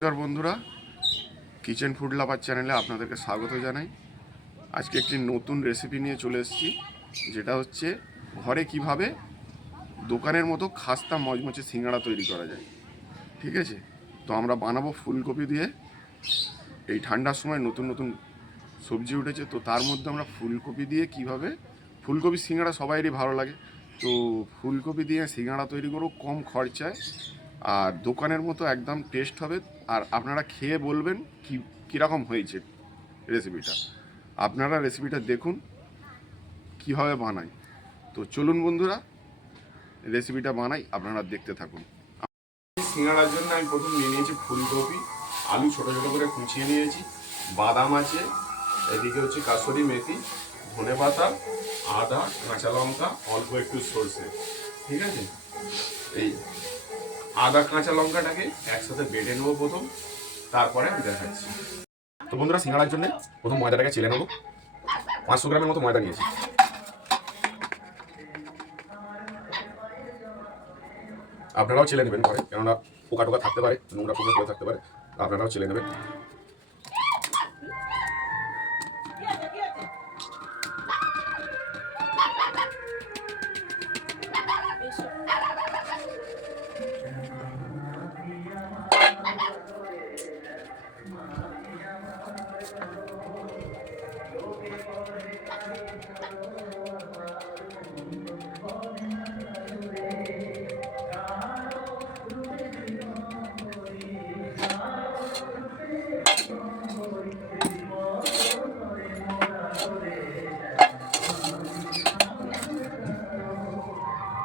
নমস্কার বন্ধুরা। Kitchen food lover চ্যানেলে আপনাদেরকে স্বাগত জানাই। আজকে একটি নতুন রেসিপি নিয়ে চলে এসেছি, যেটা হচ্ছে ঘরে কীভাবে দোকানের মতো খাস্তা মচমচে সিঙ্গাড়া তৈরি করা যায়। ঠিক আছে? তো আমরা বানাবো ফুলকপি দিয়ে। এই ঠান্ডার সময় নতুন নতুন সবজি উঠেছে, তো তার মধ্যে আমরা ফুলকপি দিয়ে কীভাবে ফুলকপি সিঙ্গাড়া সবাইরই ভালো লাগে। তো ফুলকপি দিয়ে সিঙ্গাড়া তৈরি করব কম খরচায়। আর দোকানের মতো একদম টেস্ট হবে। আর আপনারা খেয়ে বলবেন কি, কীরকম হয়েছে রেসিপিটা আপনারা রেসিপিটা দেখুন, কীভাবে বানাই। তো চলুন বন্ধুরা রেসিপিটা বানাই, আপনারা দেখতে থাকুন। সিঙ্গাড়ার জন্য আমি প্রথম নিয়ে নিয়েছি ফুলকপি আলু ছোটো ছোটো করে কুচিয়ে নিয়েছি, বাদাম আছে, এদিকে হচ্ছে কাসুরি মেথি, ধনে পাতা, আদা, কাঁচা লঙ্কা, অল্প একটু সর্ষে, ঠিক আছে? এই আদা, কাঁচা লঙ্কাটাকে একসাথে বেটে নেব প্রথম, তারপরে আমি দেখাচ্ছি। তো বন্ধুরা সিঙ্গাড়ার জন্য প্রথম ময়দাটাকে চেলে নেব। পাঁচশো গ্রামের মতো ময়দা নিয়েছি। আপনারাও চেলে নেবেন পরে কেননা পোকা টোকা থাকতে পারে, নোংরা পোকা থাকতে পারে আপনারাও চেলে নেবেন।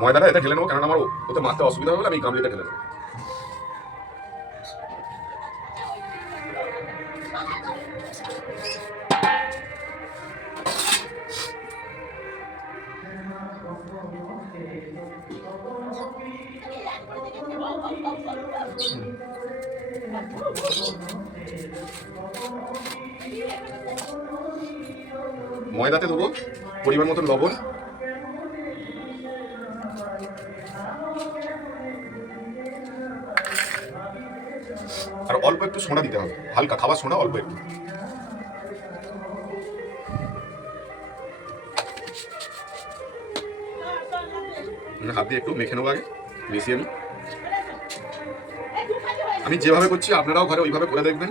ময়দাটা এটা ঢেলে নেব কেননা আমার ওতে মারতে অসুবিধা হবে আমি গামলিটা ঢেলে নেব। ময়দাতে দেবো পরিমাণ মতো লবণ। আর অল্প একটু সোনা দিতে হবে। হালকা, খাবার সোনা, অল্প একটু। হাত দিয়ে একটু মেখে নেব আগে বেশি আমি আমি যেভাবে করছি আপনারাও ঘরে ওইভাবে করে দেখবেন।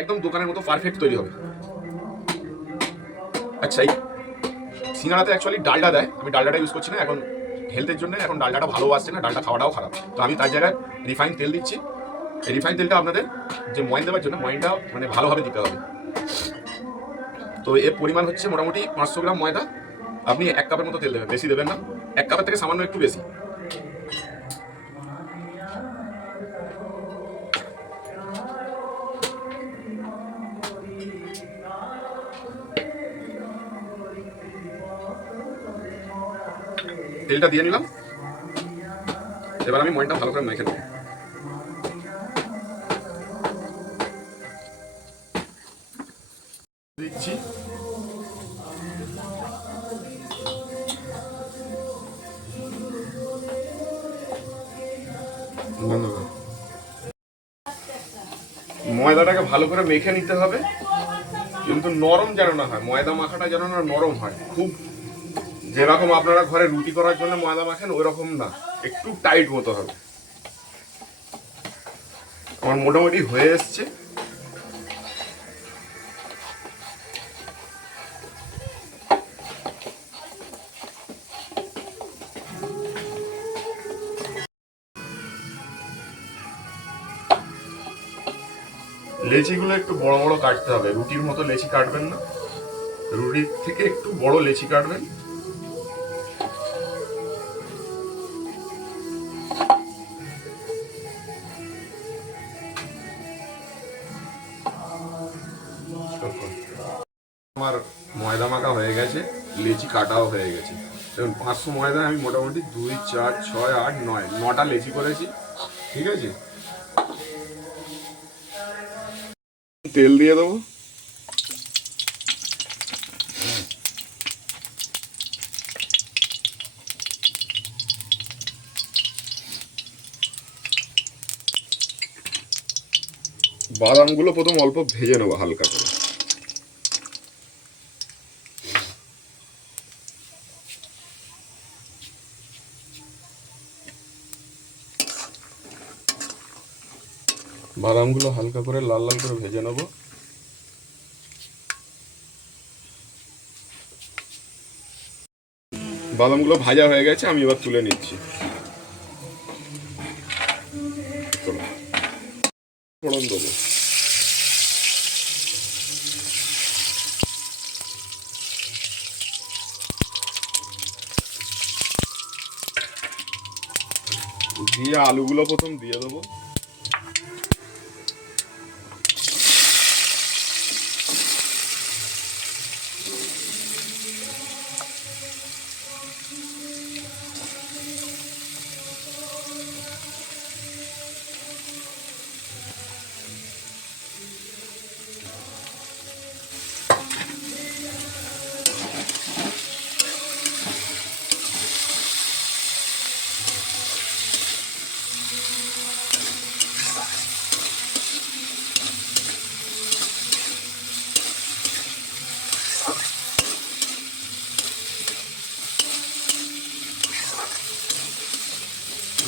একদম দোকানের মতো পারফেক্ট তৈরি হবে। আচ্ছা এই সিঙ্গাড়াতে অ্যাকচুয়ালি ডালডা দেয়। আমি ডালডাটা ইউজ করছি না, এখন হেলথের জন্য এখন ডালডাটা ভালো আসছে না ডালটা খাওয়াটাও খারাপ। তো আমি তার জায়গায় রিফাইন তেল দিচ্ছি। এই রিফাইন তেলটা আপনাদের যে ময়ন দেওয়ার জন্য, ময়নটা মানে ভালোভাবে দিতে হবে। তো এর পরিমাণ হচ্ছে মোটামুটি পাঁচশো গ্রাম ময়দা। আপনি এক কাপের মতো তেল দেবেন, বেশি দেবেন না। এক কাপের থেকে সামান্য একটু বেশি। তেলটা দিয়ে নিলাম। এবার আমি ময়নটা ভালো করে মেখে নেব। ময়দাটাকে ভালো করে মেখে নিতে হবে। কিন্তু নরম যেন না হয়, ময়দা মাখাটা যেন না নরম হয়। খুব যেরকম আপনারা ঘরে রুটি করার জন্য ময়দা মাখেন ওই রকম না। একটু টাইট মতো হবে। আমার মোটামুটি হয়ে এসছে। লেচিগুলো একটু বড় বড় কাটতে হবে। রুটির মতো লেচি কাটবেন না। রুটির থেকে একটু বড় লেচি কাটবেন। আমার ময়দা মাখা হয়ে গেছে, লেচি কাটাও হয়ে গেছে। দেখুন, পাঁচশো ময়দা আমি মোটামুটি দুই, চার, ছয়, আট, নয়, নটা লেচি করেছি। ঠিক আছে? তেল দিয়ে দেবো। বাদামগুলো প্রথম অল্প ভেজে নেব হালকা করে। বাদামগুলো হালকা করে লাল লাল করে ভেজে নেব। বাদামগুলো ভাজা হয়ে গেছে, আমি এবার তুলে নিচ্ছি। ফোড়ন দেবো। দিয়ে আলুগুলো প্রথম দিয়ে দেবো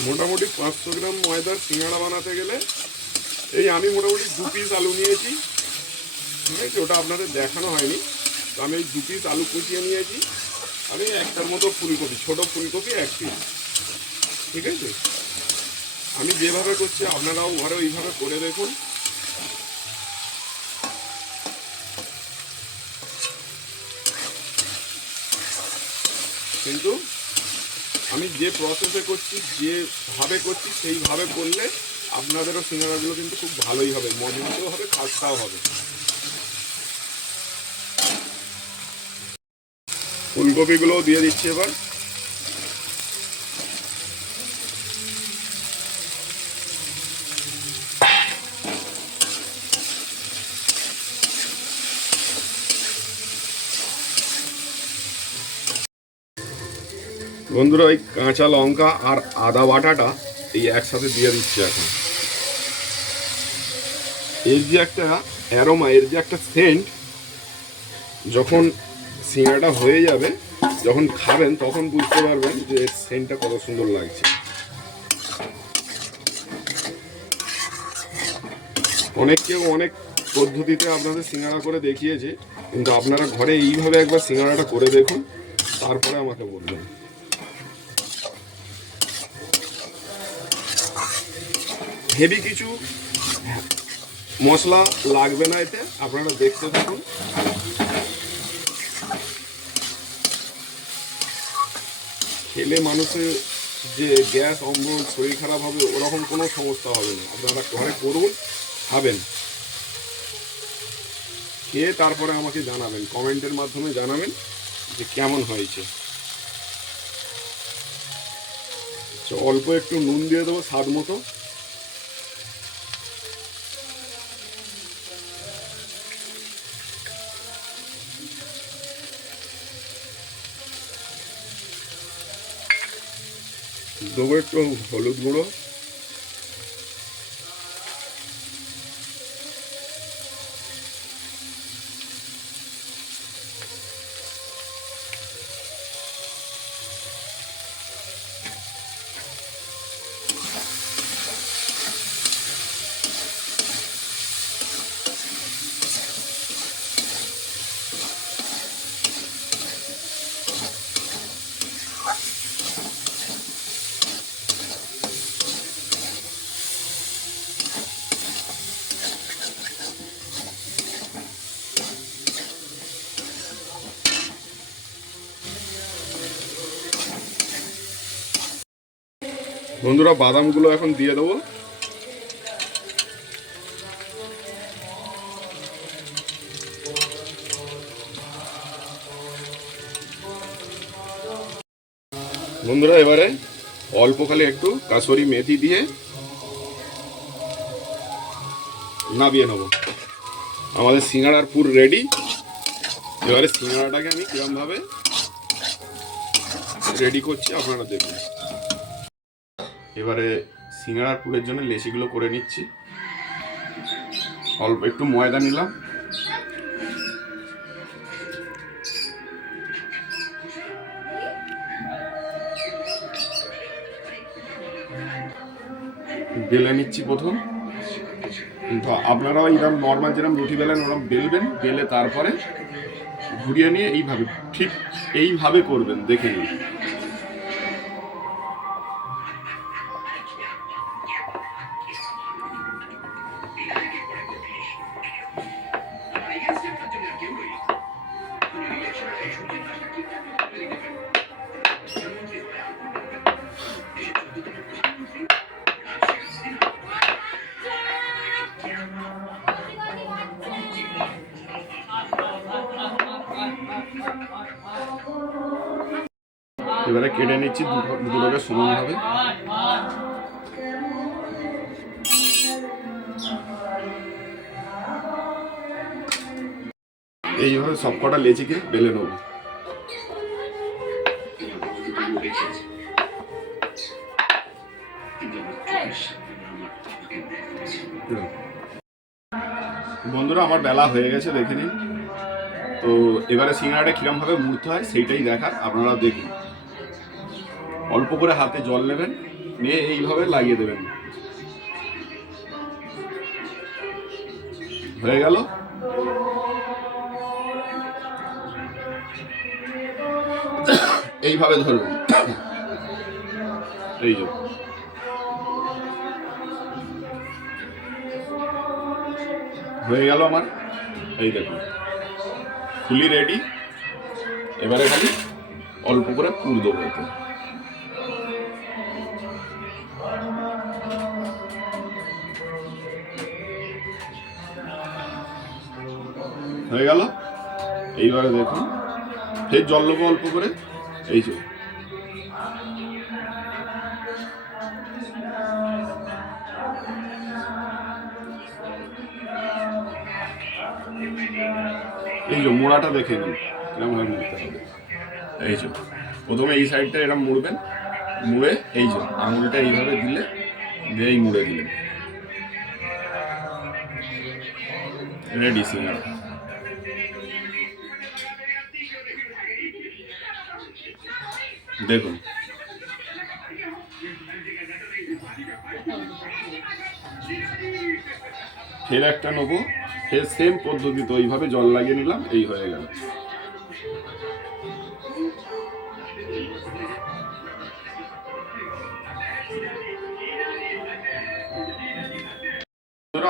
মোটামুটি পাঁচশো গ্রাম ময়দার সিঙ্গাড়া বানাতে গেলে এই আমি মোটামুটি দু পিস আলু নিয়েছি। ঠিক আছে, ওটা আপনাদের দেখানো হয়নি। তো আমি এই দু পিস আলু কুচিয়ে নিয়েছি। আমি একটার মতো ফুলকপি, ছোট ফুলকপি এক পিস ঠিক আছে? আমি যেভাবে করছি, আপনারাও ঘরে ওইভাবে করে দেখুন। কিন্তু আমি যে প্রসেসে করছি যেভাবে করছি, সেইভাবে করলে আপনাদেরও সিঙ্গারাগুলো কিন্তু খুব ভালোই হবে। মজবুতও হবে, খাস্তাও হবে। ফুলকপিগুলোও দিয়ে দিচ্ছি এবার। বন্ধুরা ওই কাঁচা লঙ্কা আর আদা বাটাটা এই একসাথে দিয়ে দিচ্ছি এখন। এর যে একটা অ্যারোমা এর যে একটা সেন্ট যখন সিঙ্গাটা হয়ে যাবে, যখন খাবেন, তখন বুঝতে পারবেন যে সেন্টটা কত সুন্দর লাগছে। অনেক কেউ অনেক পদ্ধতিতে আপনাদের সিঙ্গারা করে দেখিয়েছে, কিন্তু আপনারা ঘরে এইভাবে একবার সিঙ্গারাটা করে দেখুন, তারপরে আমাকে বলবেন। হেভি কিছু মশলা লাগবে না এতে। আপনারা দেখতে থাকুন। খেলে মানুষের যে গ্যাস, অম্বল, শরীর খারাপ হবে, ওরকম কোনো সমস্যা হবে না। আপনারা ঘরে করুন, খাবেন। খেয়ে তারপরে আমাকে জানাবেন, কমেন্টের মাধ্যমে জানাবেন যে কেমন হয়েছে। তো অল্প একটু নুন দিয়ে দেবো স্বাদ মতো। দেবো একটু হলুদ গুঁড়ো বন্ধুরা বাদামগুলো এখন দিয়ে দেবো। বন্ধুরা এবারে অল্প খালি একটু কাসরি মেথি দিয়ে নাবিয়ে নেব। আমাদের সিঙ্গাড়ার পুর রেডি এবারে সিঙ্গাড়াটাকে আমি কিরমভাবে রেডি করছি আপনারা দেখুন। এবারে সিঙ্গাড়ার পুরের জন্য লেচিগুলো করে নিচ্ছি। অল্প একটু ময়দা নিলাম। বেলে নিচ্ছি প্রথম। তো আপনারাও এইরকম নর্মাল যেরকম রুটি বেলেন ওরকম বেলবেন, বেলে তারপরে ঘুরিয়ে নিয়ে এইভাবে, ঠিক এইভাবে করবেন, দেখে নিন। এবারে কেটে নিচ্ছি দুটো- দুটোকে সমানভাবে এইভাবে সব কটা লেচিকে বেলে নেব। বন্ধুরা, আমার বেলা হয়ে গেছে, দেখে নিন। তো এবারে সিঙ্গাড়াটা কিরমভাবে মুড়তে হয় সেইটাই দেখার আপনারা দেখুন। অল্প করে হাতে জল নেবেন, নিয়ে এইভাবে লাগিয়ে দেবেন। হয়ে গেল? এইভাবে ধরবেন। এই যে। হয়ে গেল আমার? এই দেখুন। ফুলি রেডি এবারে খালি অল্প করে পুর দেবো এতে। হয়ে গেল? এইবারে দেখুন। ফের জল নেব অল্প করে। এই যে। এই যে মোড়াটা দেখে নিন, এরকম ভাবে মুড়তে হবে। এই যে, প্রথমে এই সাইডটা এরকম মুড়বেন, মুড়ে এই যে, আঙুলটা এইভাবে দিলে দিয়েই মুড়ে দিলেন। রেডি সিঙ্গারা দেখুন। ফের একটা নেব। ফের সেম পদ্ধতিতে ওইভাবে জল লাগিয়ে নিলাম, এই হয়ে গেল।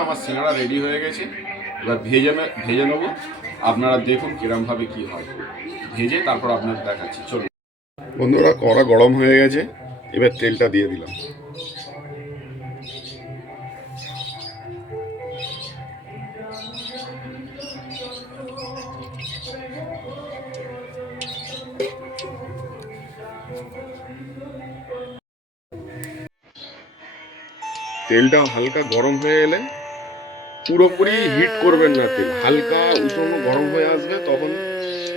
আমার সিঙ্গাড়া রেডি হয়ে গেছে, এবার ভেজে ভেজে নেব। আপনারা দেখুন কিরম ভাবে কি হয়। ভেজে তারপর আপনাদের দেখাচ্ছি। চলুন। বন্ধুরা, কড়া গরম হয়ে গেছে, এবার তেলটা দিয়ে দিলাম। তেলটা হালকা গরম হয়ে এলে পুরোপুরি হিট করবেন না তেল। হালকা উষ্ণ গরম হয়ে আসবে, তখন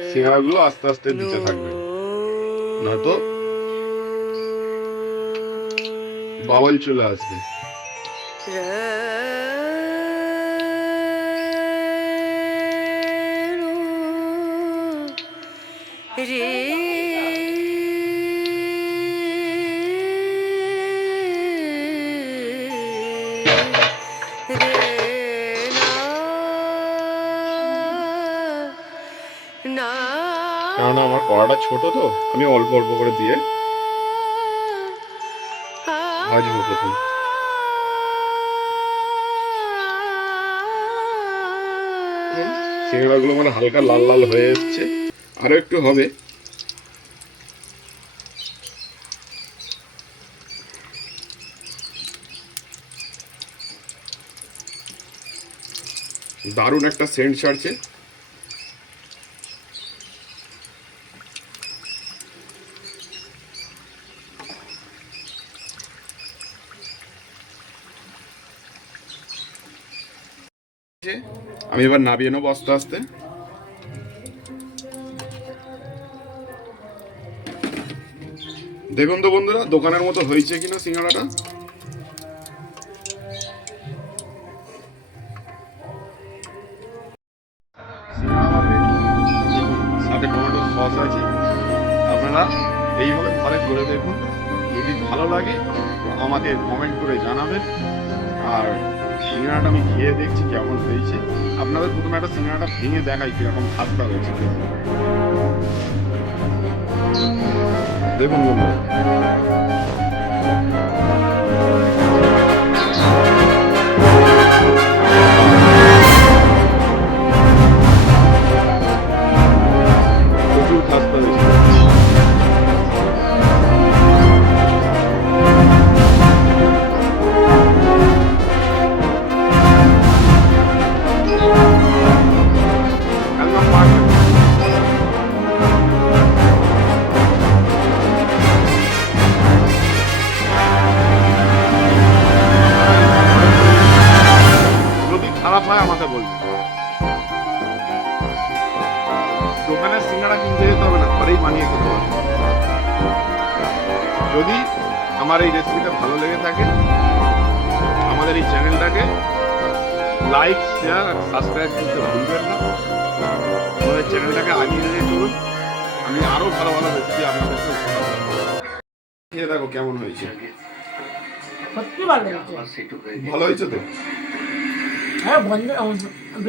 সিঙ্গাগুলো আস্তে আস্তে দিতে থাকবে। নয়তো বাবল চলে আসবে। কারণ আমার কড়াটা ছোট তো, আমি অল্প অল্প করে দিয়ে ভাজবো প্রথম। সিঙ্গারাগুলো মানে হালকা লাল লাল হয়ে এসছে। আরও একটু হবে। দারুণ একটা সেন্ট ছাড়ছে। আমি এবার নাবিয়ে নেব আস্তে আস্তে। দেখুন তো বন্ধুরা, দোকানের মতো হয়েছে কিনা সিঙ্গাড়াটা সস আছে। আপনারা এইভাবে ঘরে করে দেখুন। যদি ভালো লাগে, আমাকে কমেন্ট করে জানাবেন। আর সিঙ্গাড়াটা আমি খেয়ে দেখছি কেমন হয়েছে। আপনাদের প্রথমে একটা সিঙ্গাড়াটা ভেঙে দেখাই কীরকম খাস্তা হয়েছে। দেখুন বন্ধুরা। আমাকে বলবেন দোকানের সিঙ্গাড়া কিনতে যেতে হবে না ঘরেই বানিয়ে খেতে হবে। যদি আমার এই রেসিপিটা ভালো লেগে থাকে আমাদের এই চ্যানেলটাকে লাইক শেয়ার আর সাবস্ক্রাইব করতে ভুলবেন না। আমাদের চ্যানেলটাকে আগিয়ে নিয়ে চলুন। আমি আরও ভালো ভালো রেসিপি দেবো। খেয়ে দেখো কেমন হয়েছে। সত্যি ভালো হয়েছে। ভালো হয়েছে তো? হ্যাঁ বন্ধ